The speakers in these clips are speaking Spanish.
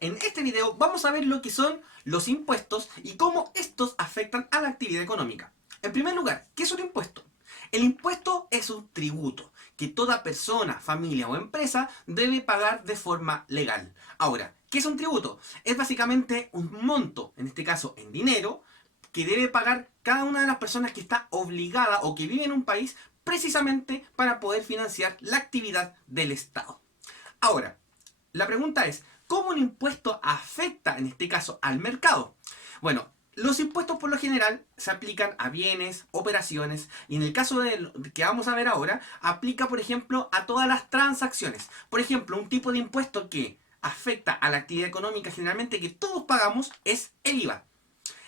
En este video vamos a ver lo que son los impuestos y cómo estos afectan a la actividad económica. En primer lugar, ¿qué es un impuesto? El impuesto es un tributo que toda persona, familia o empresa debe pagar de forma legal. Ahora, ¿qué es un tributo? Es básicamente un monto, en este caso en dinero, que debe pagar cada una de las personas que está obligada o que vive en un país precisamente para poder financiar la actividad del Estado. Ahora, la pregunta es, ¿cómo un impuesto afecta en este caso al mercado? Bueno, los impuestos por lo general se aplican a bienes, operaciones y en el caso de que vamos a ver ahora, aplica por ejemplo a todas las transacciones. Por ejemplo, un tipo de impuesto que afecta a la actividad económica generalmente que todos pagamos es el IVA.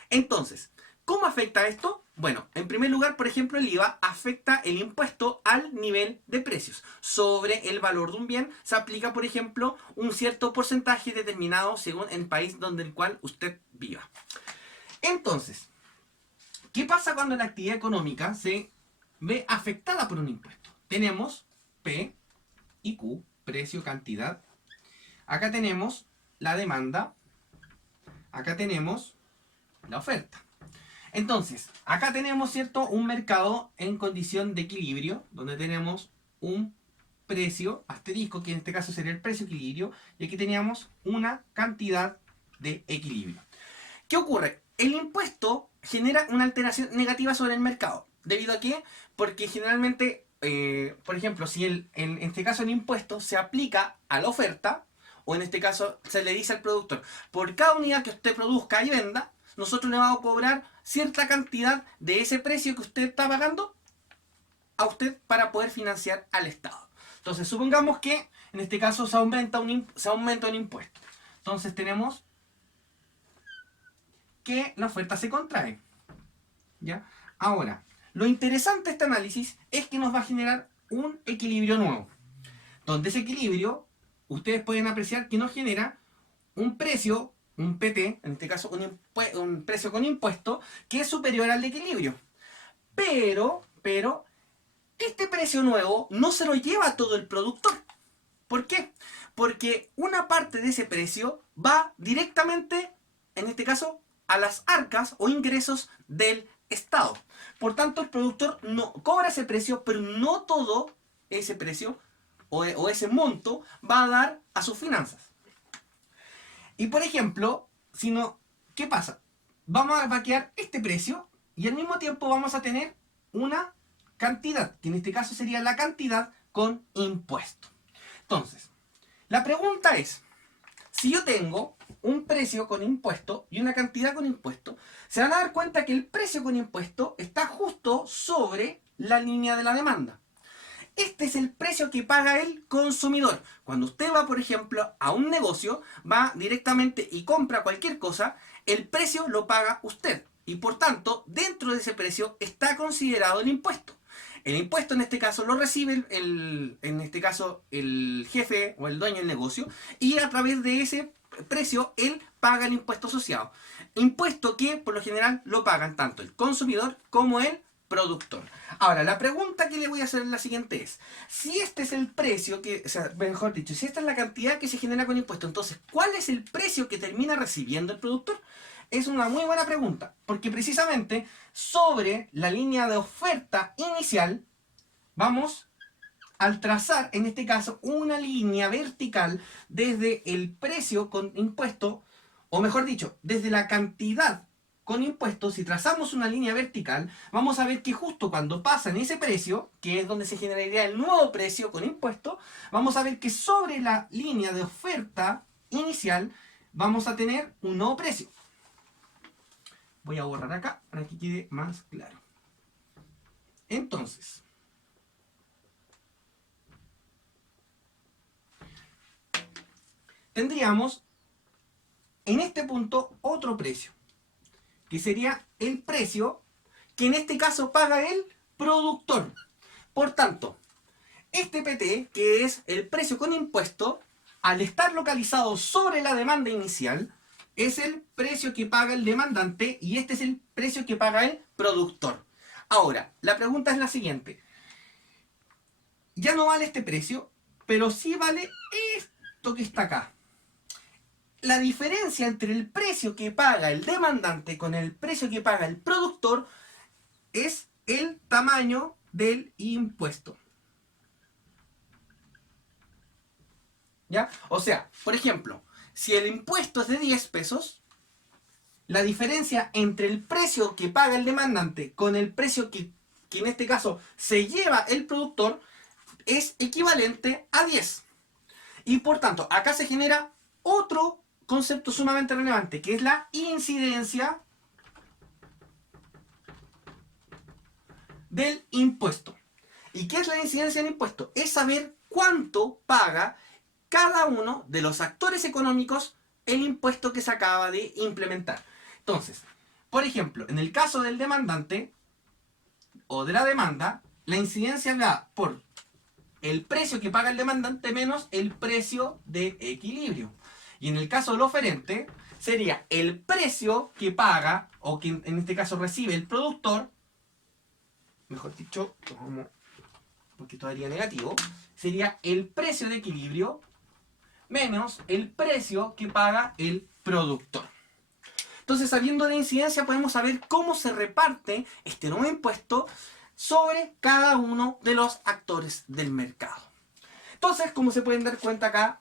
Entonces, ¿cómo afecta esto? Bueno, en primer lugar, por ejemplo, el IVA afecta el impuesto al nivel de precios. Sobre el valor de un bien se aplica, por ejemplo, un cierto porcentaje determinado según el país donde el cual usted viva. Entonces, ¿qué pasa cuando la actividad económica se ve afectada por un impuesto? Tenemos P y Q, precio, cantidad. Acá tenemos la demanda. Acá tenemos la oferta. Entonces, acá tenemos, ¿cierto?, un mercado en condición de equilibrio, donde tenemos un precio asterisco, que en este caso sería el precio equilibrio, y aquí teníamos una cantidad de equilibrio. ¿Qué ocurre? El impuesto genera una alteración negativa sobre el mercado. ¿Debido a qué? Porque generalmente, por ejemplo, si en este caso el impuesto se aplica a la oferta, o en este caso se le dice al productor, por cada unidad que usted produzca y venda, nosotros le vamos a cobrar cierta cantidad de ese precio que usted está pagando a usted para poder financiar al Estado. Entonces, supongamos que en este caso se aumenta un impuesto. Entonces tenemos que la oferta se contrae. ¿Ya? Ahora, lo interesante de este análisis es que nos va a generar un equilibrio nuevo. Donde ese equilibrio, ustedes pueden apreciar que nos genera un precio, un PT, en este caso un precio con impuesto, que es superior al de equilibrio. Pero, este precio nuevo no se lo lleva todo el productor. ¿Por qué? Porque una parte de ese precio va directamente, en este caso, a las arcas o ingresos del Estado. Por tanto, el productor no cobra ese precio, pero no todo ese precio o ese monto va a dar a sus finanzas. Y por ejemplo, si no, ¿qué pasa? Vamos a vaquear este precio y al mismo tiempo vamos a tener una cantidad, que en este caso sería la cantidad con impuesto. Entonces, la pregunta es, si yo tengo un precio con impuesto y una cantidad con impuesto, se van a dar cuenta que el precio con impuesto está justo sobre la línea de la demanda. Este es el precio que paga el consumidor. Cuando usted va, por ejemplo, a un negocio, va directamente y compra cualquier cosa, el precio lo paga usted. Y por tanto, dentro de ese precio está considerado el impuesto. El impuesto en este caso lo recibe en este caso el jefe o el dueño del negocio y a través de ese precio él paga el impuesto asociado. Impuesto que por lo general lo pagan tanto el consumidor como el productor. Ahora, la pregunta que le voy a hacer es la siguiente es, si este es el precio que, o sea, mejor dicho, si esta es la cantidad que se genera con impuesto, entonces, ¿cuál es el precio que termina recibiendo el productor? Es una muy buena pregunta, porque precisamente sobre la línea de oferta inicial vamos al trazar, en este caso, una línea vertical desde el precio con impuesto, o mejor dicho, desde la cantidad con impuestos, si trazamos una línea vertical, vamos a ver que justo cuando pasa en ese precio, que es donde se generaría el nuevo precio con impuesto, vamos a ver que sobre la línea de oferta inicial vamos a tener un nuevo precio. Voy a borrar acá para que quede más claro. Entonces, tendríamos en este punto otro precio, que sería el precio que en este caso paga el productor. Por tanto, este PT, que es el precio con impuesto, al estar localizado sobre la demanda inicial, es el precio que paga el demandante y este es el precio que paga el productor. Ahora, la pregunta es la siguiente. Ya no vale este precio, pero sí vale esto que está acá. la diferencia entre el precio que paga el demandante con el precio que paga el productor es el tamaño del impuesto. ¿Ya? O sea, por ejemplo, si el impuesto es de 10 pesos, la diferencia entre el precio que paga el demandante con el precio que en este caso se lleva el productor es equivalente a 10. Y por tanto, acá se genera otro concepto sumamente relevante, que es la incidencia del impuesto. ¿Y qué es la incidencia del impuesto? Es saber cuánto paga cada uno de los actores económicos el impuesto que se acaba de implementar. Entonces, por ejemplo, en el caso del demandante o de la demanda, la incidencia va por el precio que paga el demandante menos el precio de equilibrio. Y en el caso del oferente, sería el precio que paga, o que en este caso recibe el productor, mejor dicho, como porque todavía negativo, sería el precio de equilibrio menos el precio que paga el productor. Entonces, sabiendo de incidencia, podemos saber cómo se reparte este nuevo impuesto sobre cada uno de los actores del mercado. Entonces, como se pueden dar cuenta acá,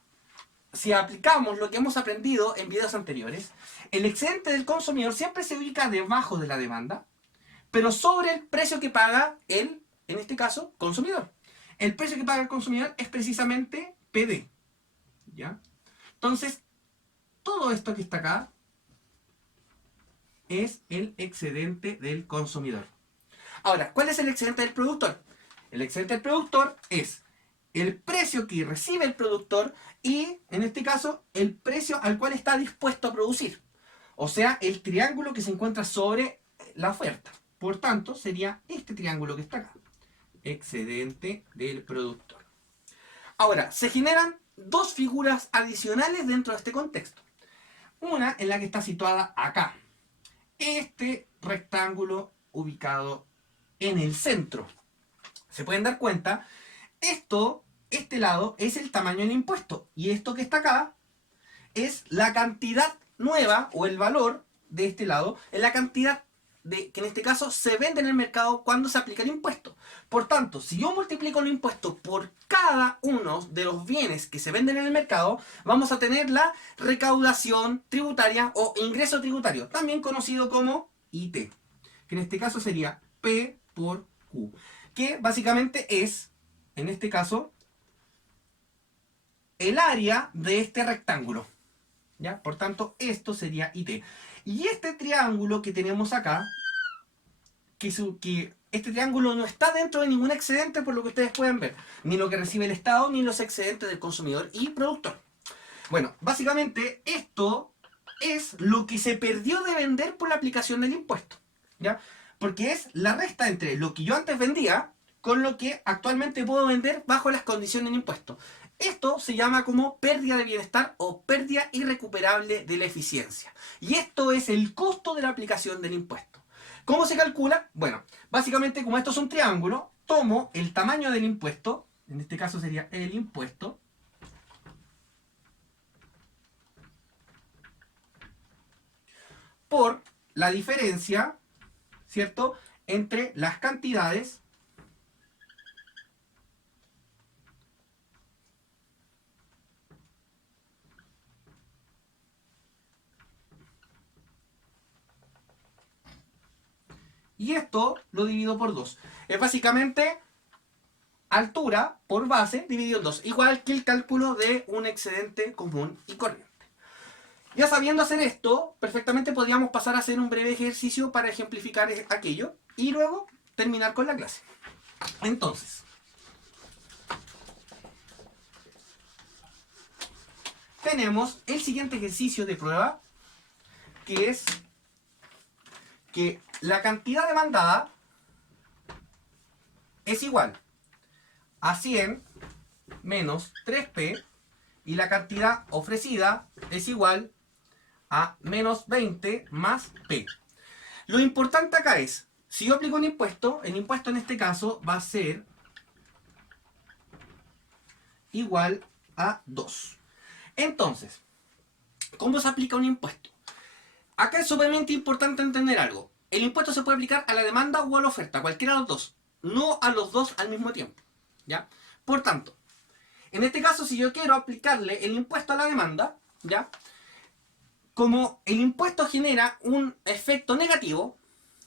si aplicamos lo que hemos aprendido en videos anteriores, el excedente del consumidor siempre se ubica debajo de la demanda, pero sobre el precio que paga el, en este caso, consumidor. El precio que paga el consumidor es precisamente PD. ¿Ya? Entonces, todo esto que está acá es el excedente del consumidor. Ahora, ¿cuál es el excedente del productor? El excedente del productor es el precio que recibe el productor y, en este caso, el precio al cual está dispuesto a producir. O sea, el triángulo que se encuentra sobre la oferta. Por tanto, sería este triángulo que está acá. Excedente del productor. Ahora, se generan dos figuras adicionales dentro de este contexto. Una en la que está situada acá. Este rectángulo ubicado en el centro. Se pueden dar cuenta, este lado es el tamaño del impuesto. Y esto que está acá es la cantidad nueva o el valor de este lado, es la cantidad de, que en este caso se vende en el mercado cuando se aplica el impuesto. Por tanto, si yo multiplico el impuesto por cada uno de los bienes que se venden en el mercado, vamos a tener la recaudación tributaria o ingreso tributario, también conocido como IT, que en este caso sería P por Q, que básicamente es, en este caso, el área de este rectángulo. ¿Ya? Por tanto, esto sería IT. Y este triángulo que tenemos acá, que este triángulo no está dentro de ningún excedente por lo que ustedes pueden ver, ni lo que recibe el Estado, ni los excedentes del consumidor y productor. Bueno, básicamente esto es lo que se perdió de vender por la aplicación del impuesto, ¿ya? Porque es la resta entre lo que yo antes vendía con lo que actualmente puedo vender bajo las condiciones del impuesto. Esto se llama como pérdida de bienestar o pérdida irrecuperable de la eficiencia. Y esto es el costo de la aplicación del impuesto. ¿Cómo se calcula? Bueno, básicamente como esto es un triángulo, tomo el tamaño del impuesto, en este caso sería el impuesto, por la diferencia, ¿cierto?, entre las cantidades y esto lo divido por 2. Es básicamente altura por base dividido en 2, igual que el cálculo de un excedente común y corriente. Ya sabiendo hacer esto, perfectamente podríamos pasar a hacer un breve ejercicio para ejemplificar aquello y luego terminar con la clase. Entonces, tenemos el siguiente ejercicio de prueba, que es que la cantidad demandada es igual a 100 menos 3p y la cantidad ofrecida es igual a menos 20 más p. Lo importante acá es, si yo aplico un impuesto, el impuesto en este caso va a ser igual a 2. Entonces, ¿Cómo se aplica un impuesto? Acá es sumamente importante entender algo. El impuesto se puede aplicar a la demanda o a la oferta, cualquiera de los dos. No a los dos al mismo tiempo. ¿Ya? Por tanto, en este caso, si yo quiero aplicarle el impuesto a la demanda, ¿ya? Como el impuesto genera un efecto negativo,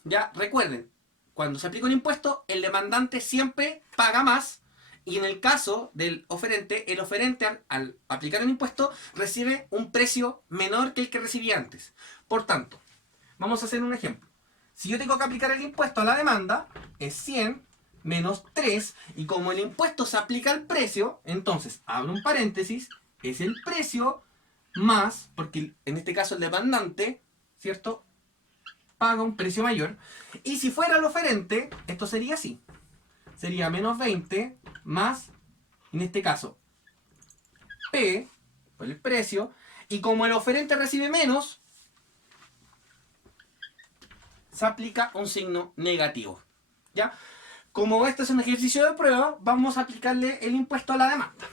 ¿ya? Recuerden, cuando se aplica un impuesto, el demandante siempre paga más. Y en el caso del oferente, el oferente al aplicar el impuesto recibe un precio menor que el que recibía antes. Por tanto, vamos a hacer un ejemplo. Si yo tengo que aplicar el impuesto a la demanda, es 100 menos 3. Y como el impuesto se aplica al precio, entonces, abro un paréntesis, es el precio más, porque en este caso el demandante, ¿cierto?, paga un precio mayor. Y si fuera el oferente, esto sería así. Sería menos 20 más, en este caso, P, por el precio. Y como el oferente recibe menos, se aplica un signo negativo. ¿Ya? Como este es un ejercicio de prueba, vamos a aplicarle el impuesto a la demanda.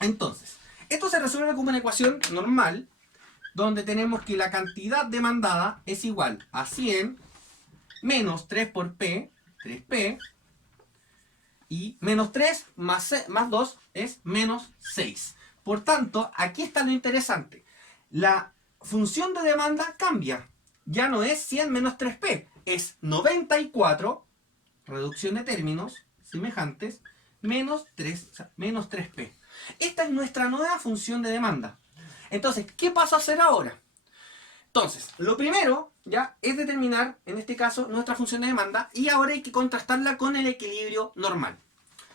Entonces, esto se resuelve como una ecuación normal, donde tenemos que la cantidad demandada es igual a 100 menos 3 por P, 3P, y menos 3 más 2 es menos 6. Por tanto, aquí está lo interesante. La función de demanda cambia. Ya no es 100 menos 3P, es 94, reducción de términos semejantes, menos 3P. Esta es nuestra nueva función de demanda. Entonces, ¿qué pasa a hacer ahora? Entonces, lo primero ya es determinar, en este caso, nuestra función de demanda y ahora hay que contrastarla con el equilibrio normal.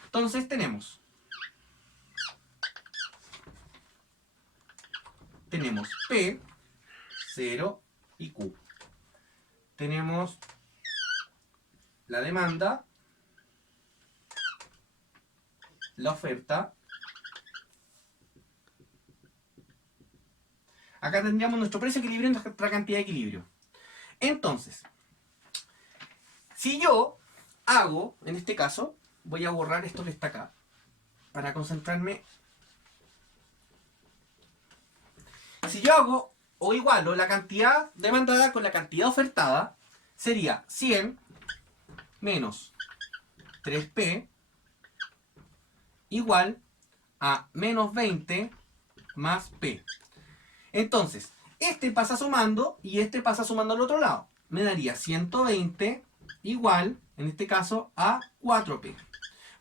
Entonces tenemos P, 0 y Q. Tenemos la demanda, la oferta. Acá tendríamos nuestro precio equilibrio y nuestra cantidad de equilibrio. Entonces, si yo hago, en este caso, voy a borrar esto que está acá, para concentrarme. Si yo hago o igualo la cantidad demandada con la cantidad ofertada, sería 100 menos 3P igual a menos 20 más P. Entonces, este pasa sumando y este pasa sumando al otro lado. Me daría 120 igual, en este caso, a 4P.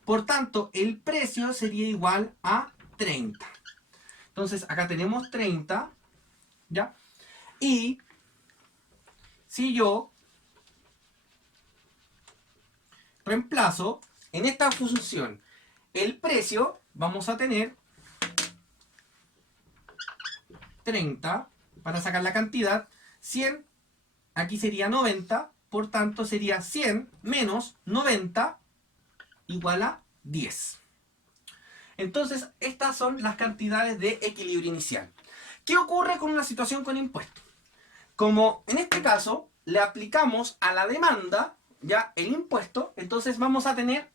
Por tanto, el precio sería igual a 30. Entonces, acá tenemos 30, ¿ya? Y si yo reemplazo en esta función el precio, vamos a tener 30 para sacar la cantidad, 100, aquí sería 90, por tanto sería 100 menos 90 igual a 10. Entonces, estas son las cantidades de equilibrio inicial. ¿Qué ocurre con una situación con impuestos? Como en este caso le aplicamos a la demanda ya el impuesto, entonces vamos a tener,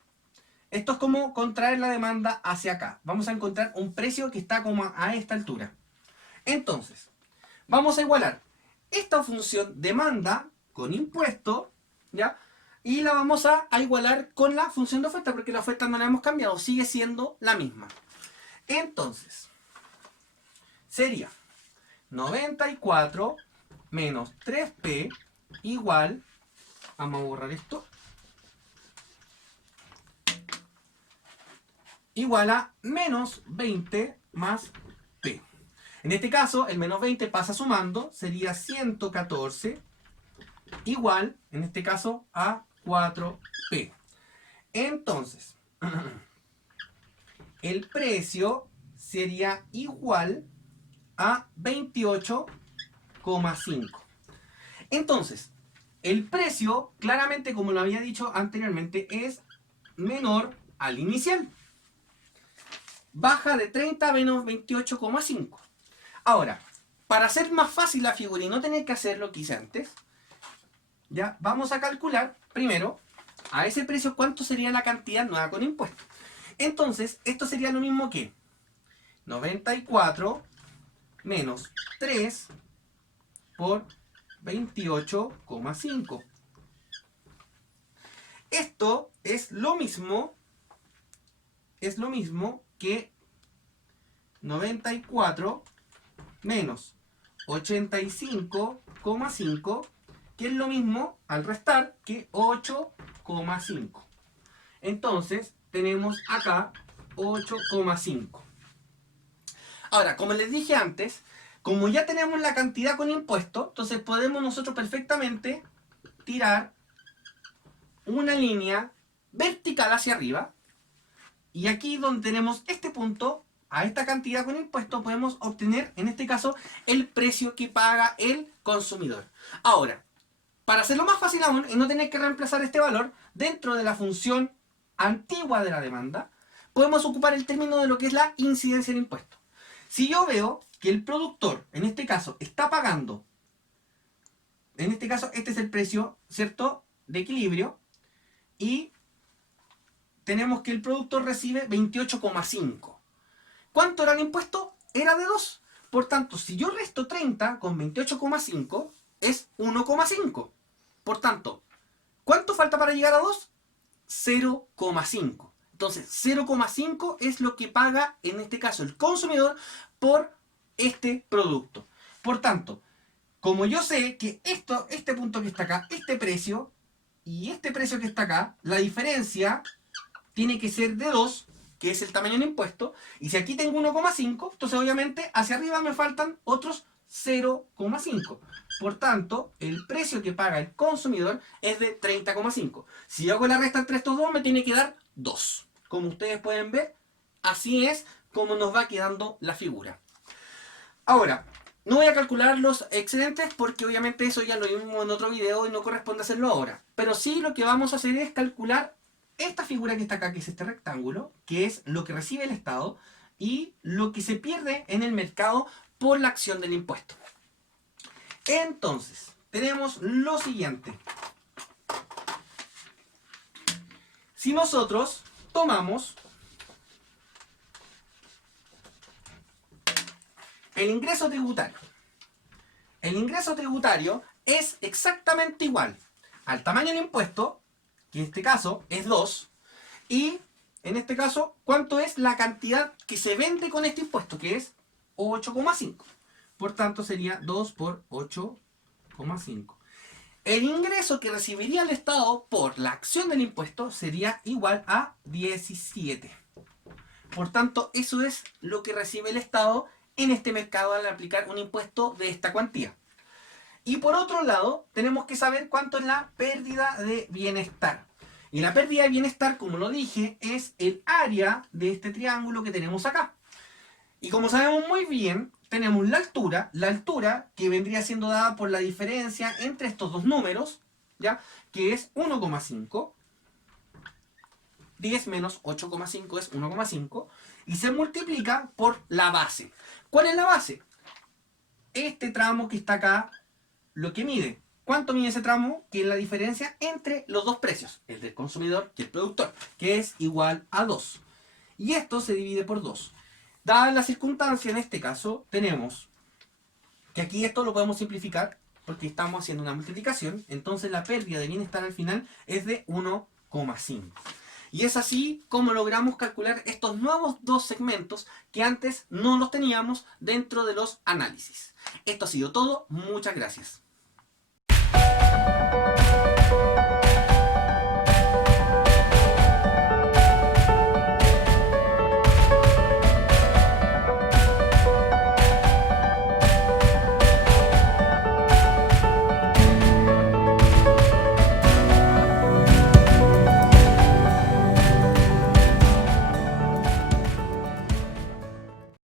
esto es como contraer la demanda hacia acá. Vamos a encontrar un precio que está como a esta altura. Entonces, vamos a igualar esta función demanda con impuesto, ¿ya? Y la vamos a igualar con la función de oferta, porque la oferta no la hemos cambiado, sigue siendo la misma. Entonces, sería 94 menos 3P igual, vamos a borrar esto, igual a menos 20 más P. En este caso, el menos 20 pasa sumando, sería 114 igual, en este caso, a 4P. Entonces, el precio sería igual a 28,5. Entonces, el precio, claramente, como lo había dicho anteriormente, es menor al inicial. Baja de 30 a menos 28,5. Ahora, para hacer más fácil la figura y no tener que hacer lo que hice antes, ya vamos a calcular primero a ese precio cuánto sería la cantidad nueva con impuestos. Entonces, esto sería lo mismo que 94 menos 3 por 28,5. Esto es lo mismo que 94 menos 85,5, que es lo mismo al restar que 8,5. Entonces tenemos acá 8,5. Ahora, como les dije antes, como ya tenemos la cantidad con impuesto, entonces podemos nosotros perfectamente tirar una línea vertical hacia arriba, y aquí donde tenemos este punto, a esta cantidad con impuesto, podemos obtener, en este caso, el precio que paga el consumidor. Ahora, para hacerlo más fácil aún y no tener que reemplazar este valor, dentro de la función antigua de la demanda, podemos ocupar el término de lo que es la incidencia del impuesto. Si yo veo que el productor, en este caso, está pagando, en este caso, este es el precio, ¿cierto?, de equilibrio, y tenemos que el productor recibe 28,5. ¿Cuánto era el impuesto? Era de 2. Por tanto, si yo resto 30 con 28,5, es 1,5. Por tanto, ¿cuánto falta para llegar a 2? 0,5. Entonces, 0,5 es lo que paga, en este caso, el consumidor por este producto. Por tanto, como yo sé que este punto que está acá, este precio y este precio que está acá, la diferencia tiene que ser de 2, que es el tamaño del impuesto, y si aquí tengo 1,5, entonces obviamente hacia arriba me faltan otros 0,5. Por tanto, el precio que paga el consumidor es de 30,5. Si yo hago la resta entre estos dos, me tiene que dar 2. Como ustedes pueden ver, así es como nos va quedando la figura. Ahora, no voy a calcular los excedentes porque obviamente eso ya lo vimos en otro video y no corresponde hacerlo ahora. Pero sí lo que vamos a hacer es calcular esta figura que está acá, que es este rectángulo, que es lo que recibe el Estado y lo que se pierde en el mercado por la acción del impuesto. Entonces, tenemos lo siguiente. Si nosotros tomamos el ingreso tributario es exactamente igual al tamaño del impuesto, que en este caso es 2, y en este caso, ¿cuánto es la cantidad que se vende con este impuesto? Que es 8,5. Por tanto, sería 2 por 8,5. El ingreso que recibiría el Estado por la acción del impuesto sería igual a 17. Por tanto, eso es lo que recibe el Estado en este mercado al aplicar un impuesto de esta cuantía. Y por otro lado, tenemos que saber cuánto es la pérdida de bienestar. Y la pérdida de bienestar, como lo dije, es el área de este triángulo que tenemos acá. Y como sabemos muy bien, tenemos la altura que vendría siendo dada por la diferencia entre estos dos números, ¿ya?, que es 1,5. 10 menos 8,5 es 1,5. Y se multiplica por la base. ¿Cuál es la base? Este tramo que está acá, lo que mide. ¿Cuánto mide ese tramo? Que es la diferencia entre los dos precios, el del consumidor y el productor, que es igual a 2. Y esto se divide por 2. Dadas las circunstancias, en este caso, tenemos que aquí esto lo podemos simplificar porque estamos haciendo una multiplicación. Entonces la pérdida de bienestar al final es de 1,5. Y es así como logramos calcular estos nuevos dos segmentos que antes no los teníamos dentro de los análisis. Esto ha sido todo. Muchas gracias.